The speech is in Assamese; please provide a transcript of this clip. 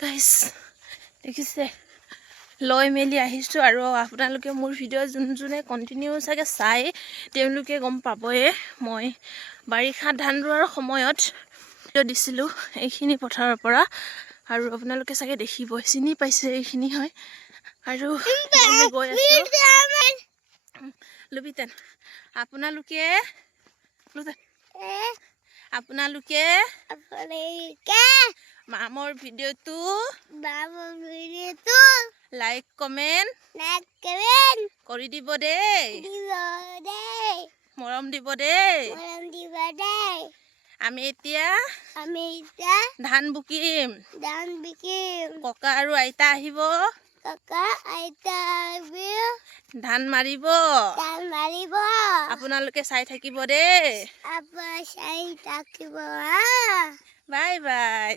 গাইস দেখিছে লৈ মেলি আহিছোঁ আৰু আপোনালোকে মোৰ ভিডিঅ' যোনে কণ্টিনিউ চাগে চাই তেওঁলোকে গম পাবয়ে মই বাৰিষা ধান ৰোৱাৰ সময়ত দিছিলোঁ এইখিনি পথাৰৰ পৰা আৰু আপোনালোকে চাগে দেখিব চিনি পাইছে এইখিনি হয় আৰু আমি গৈ আছোঁ লুবিতেন আপোনালোকে মামৰ ভিডিঅ'টো লাইক কমেণ্ট কৰি দিব দেই মৰম দিব দেই আমি এতিয়া ধান বুকিম ককা আৰু আইতা আহিব ধান মাৰিব আপোনালোকে চাই থাকিব দেই বাই বাই